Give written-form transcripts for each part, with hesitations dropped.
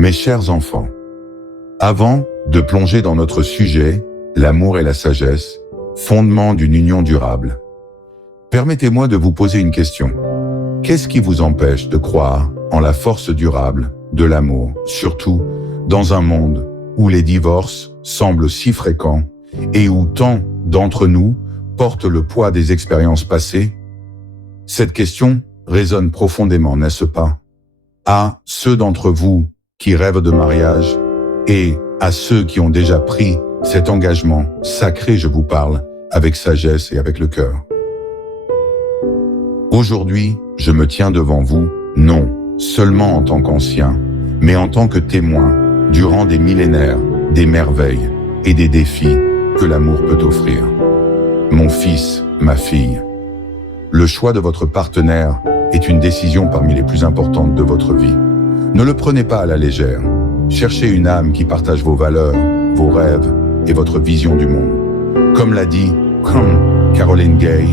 Mes chers enfants, avant de plonger dans notre sujet, l'amour et la sagesse, fondement d'une union durable, permettez-moi de vous poser une question. Qu'est-ce qui vous empêche de croire en la force durable de l'amour, surtout dans un monde où les divorces semblent si fréquents et où tant d'entre nous portent le poids des expériences passées? Cette question résonne profondément, n'est-ce pas? À ceux d'entre vous qui rêvent de mariage et à ceux qui ont déjà pris cet engagement sacré, je vous parle avec sagesse et avec le cœur. Aujourd'hui, je me tiens devant vous, non seulement en tant qu'ancien, mais en tant que témoin, durant des millénaires, des merveilles et des défis que l'amour peut offrir. Mon fils, ma fille, le choix de votre partenaire est une décision parmi les plus importantes de votre vie. Ne le prenez pas à la légère. Cherchez une âme qui partage vos valeurs, vos rêves et votre vision du monde. Comme l'a dit Caroline Gay,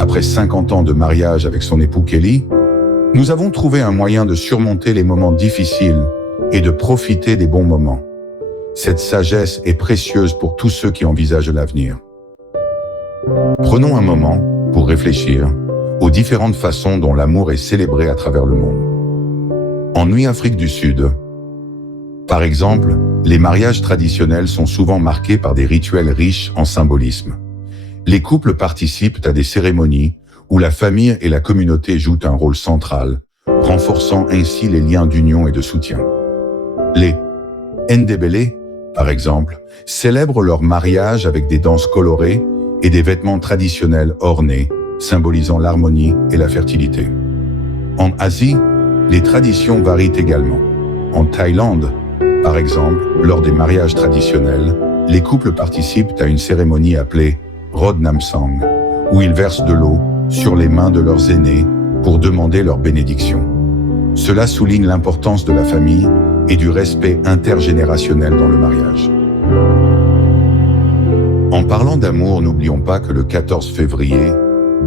après 50 ans de mariage avec son époux Kelly, nous avons trouvé un moyen de surmonter les moments difficiles et de profiter des bons moments. Cette sagesse est précieuse pour tous ceux qui envisagent l'avenir. Prenons un moment pour réfléchir aux différentes façons dont l'amour est célébré à travers le monde. En Afrique du Sud, par exemple, les mariages traditionnels sont souvent marqués par des rituels riches en symbolisme. Les couples participent à des cérémonies où la famille et la communauté jouent un rôle central, renforçant ainsi les liens d'union et de soutien. Les Ndebele, par exemple, célèbrent leur mariage avec des danses colorées et des vêtements traditionnels ornés, symbolisant l'harmonie et la fertilité. En Asie, les traditions varient également. En Thaïlande, par exemple, lors des mariages traditionnels, les couples participent à une cérémonie appelée Rod Namsang, où ils versent de l'eau sur les mains de leurs aînés pour demander leur bénédiction. Cela souligne l'importance de la famille et du respect intergénérationnel dans le mariage. En parlant d'amour, n'oublions pas que le 14 février,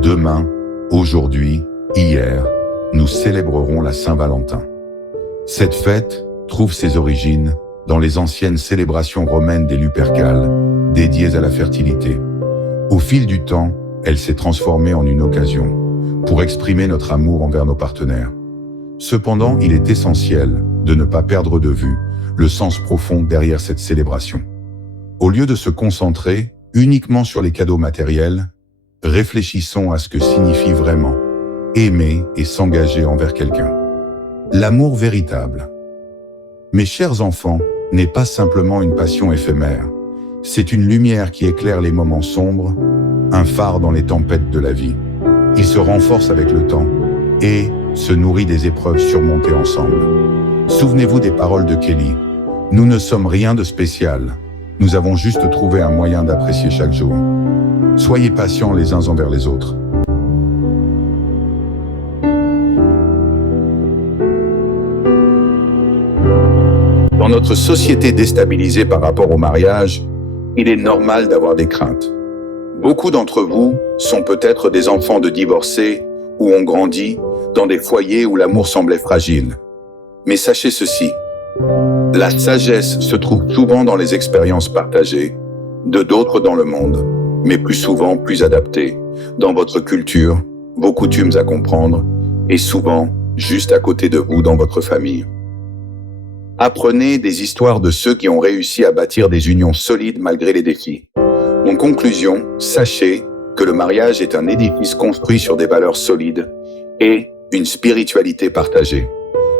demain, aujourd'hui, hier, nous célébrerons la Saint-Valentin. Cette fête trouve ses origines dans les anciennes célébrations romaines des Lupercales, dédiées à la fertilité. Au fil du temps, elle s'est transformée en une occasion pour exprimer notre amour envers nos partenaires. Cependant, il est essentiel de ne pas perdre de vue le sens profond derrière cette célébration. Au lieu de se concentrer uniquement sur les cadeaux matériels, réfléchissons à ce que signifie vraiment aimer et s'engager envers quelqu'un. L'amour véritable. Mes chers enfants, n'est pas simplement une passion éphémère. C'est une lumière qui éclaire les moments sombres, un phare dans les tempêtes de la vie. Il se renforce avec le temps et se nourrit des épreuves surmontées ensemble. Souvenez-vous des paroles de Kelly. Nous ne sommes rien de spécial. Nous avons juste trouvé un moyen d'apprécier chaque jour. Soyez patients les uns envers les autres. Dans notre société déstabilisée par rapport au mariage, il est normal d'avoir des craintes. Beaucoup d'entre vous sont peut-être des enfants de divorcés ou ont grandi dans des foyers où l'amour semblait fragile. Mais sachez ceci, la sagesse se trouve souvent dans les expériences partagées, de d'autres dans le monde, mais plus souvent plus adaptées, dans votre culture, vos coutumes à comprendre, et souvent juste à côté de vous dans votre famille. Apprenez des histoires de ceux qui ont réussi à bâtir des unions solides malgré les défis. En conclusion, sachez que le mariage est un édifice construit sur des valeurs solides et une spiritualité partagée.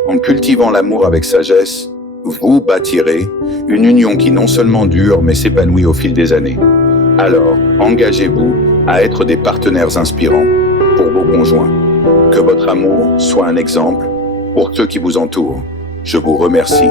En cultivant l'amour avec sagesse, vous bâtirez une union qui non seulement dure mais s'épanouit au fil des années. Alors, engagez-vous à être des partenaires inspirants pour vos conjoints. Que votre amour soit un exemple pour ceux qui vous entourent. Je vous remercie